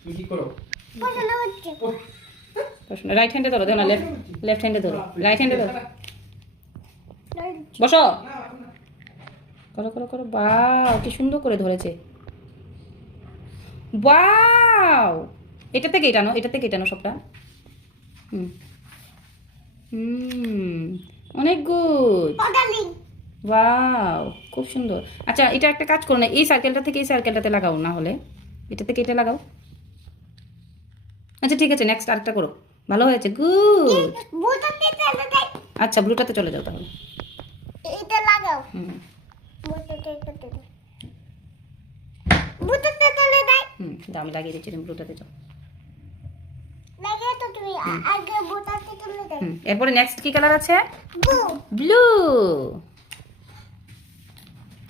তুমি কি করো? রাইট হ্যান্ডে ধরো, না লেফট হ্যান্ডে ধরো, রাইট হ্যান্ডে ধরো, বসো, করো করো করো। বাও, কি সুন্দর করে ধরেছে। বাও, এটা থেকে টানো, এটা থেকে টানো সবটা। হুম হুম, অনেক গুড। ওয়াও, খুব সুন্দর। আচ্ছা, এটা একটা কাজ করো না, এই সার্কেলটা থেকে এই সার্কেলটাতে লাগাও, না হলে এটা থেকে এটা লাগাও। আচ্ছা ঠিক আছে, নেক্সট আরেকটা করো। ভালো হয়েছে, গুড। আচ্ছা, ব্লুটাতে চলে যাও তাহলে। এটা লাগাও। হুম বুটাতে তুলে দাও। দাও, আমি লাগিয়ে দিচ্ছি, তুমি ব্লুটাতে যাও। লাগাও তো তুমি, আগে বুটাতে তুলে দাও। এরপরে নেক্সট কি কালার আছে? Blue. Blue.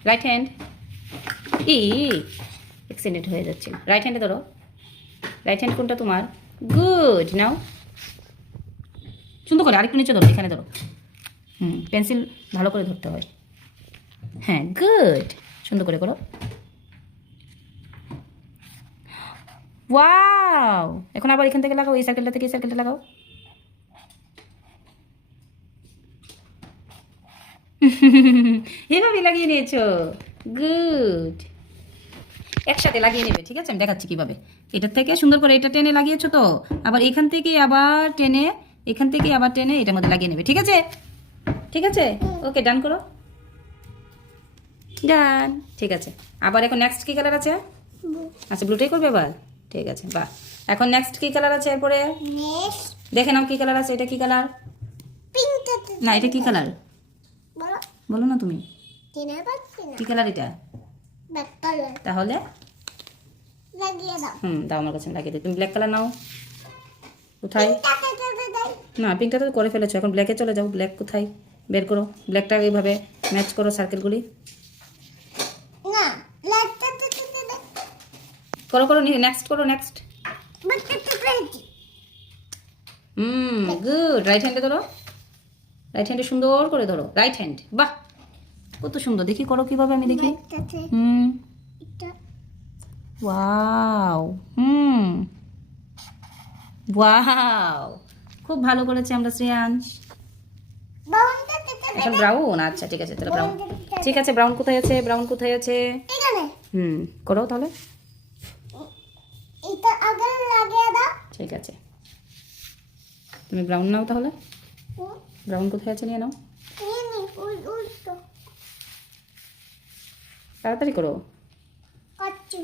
Right hand. Accident হয়ে যাচ্ছে। রাইট হ্যান্ডে ধরো। রাইট হ্যান্ড কোনটা তোমার? গুড, নাও সুন্দর করে আরেকটু নিচে ধরো, এখানে ধরো। পেন্সিল ভালো করে ধরতে হয়। হ্যাঁ, গুড, সুন্দর করে করো। ওয়াও, এখন আবার এখান থেকে লাগাও, এই সার্কেলটা থেকে এই সার্কেলটা লাগাও। এভাবে লাগিয়ে নিয়েছো, গুড। একসাথে লাগিয়ে নেবে, ঠিক আছে? আমি দেখাচ্ছি কিভাবে। এটার থেকে সুন্দর করে এটা টেনে লাগিয়েছো তো, আবার এখান থেকে আবার টেনে, এখান থেকে আবার টেনে এটার মধ্যে লাগিয়ে নেবে, ঠিক আছে? ঠিক আছে, ওকে, ডান করো, ডান। ঠিক আছে, আবার এখন নেক্সট কি কালার আছে? আচ্ছা, ব্লুটাই করবে এবার, ঠিক আছে, বাহ। এখন নেক্সট কি কালার আছে এরপরে? দেখে নাও কি কালার আছে। এটা কি কালার? পিঙ্ক। না, এটা কি কালার বলো। বলো না তুমি, চিনে পাচ্ছি না। কি কালার এটা? Black colour. তাহলে লাগিয়ে দাও। দাও, আমার কাছে লাগিয়ে দিই। তুমি ব্ল্যাক কালার নাও। কোথায়? পিঙ্কটাতে তুলে দাও। না, পিঙ্কটা তো করে ফেলেছো, এখন ব্ল্যাকে চলে যাও। ব্ল্যাক কোথায়? বের করো ব্ল্যাকটা, এইভাবে ম্যাচ করো সার্কেলগুলি। না, ব্ল্যাকটাতে তুলে দাও। করো করো, নেক্সট করো, নেক্সট। বুটাতে পেরেছি। গুড। রাইট হ্যান্ডে ধরো, রাইট হ্যান্ডে সুন্দর করে ধরো, রাইট হ্যান্ড। বাহ, কত সুন্দর। দেখি করো কিভাবে, আমি দেখি। ব্ল্যাকটাতে এটা ওয়াও, ওয়াও, খুব ভালো করেছে আমরা শ্রেয়াংশ। বাউন্ডাতে তুলে এখন দাও। ব্রাউন, আচ্ছা ঠিক আছে, তাহলে ব্রাউন। ঠিক আছে, ব্রাউন কোথায় আছে? ব্রাউন কোথায় আছে? এখানে করো তাহলে। এটা আগে লাগিয়ে দাও। ঠিক আছে, তুমি ব্রাউন নাও তাহলে। ব্রাউন কোথায় আছে, নিয়ে নাও, নিয়ে নি, ওই তো তাড়াতাড়ি করো। করছি।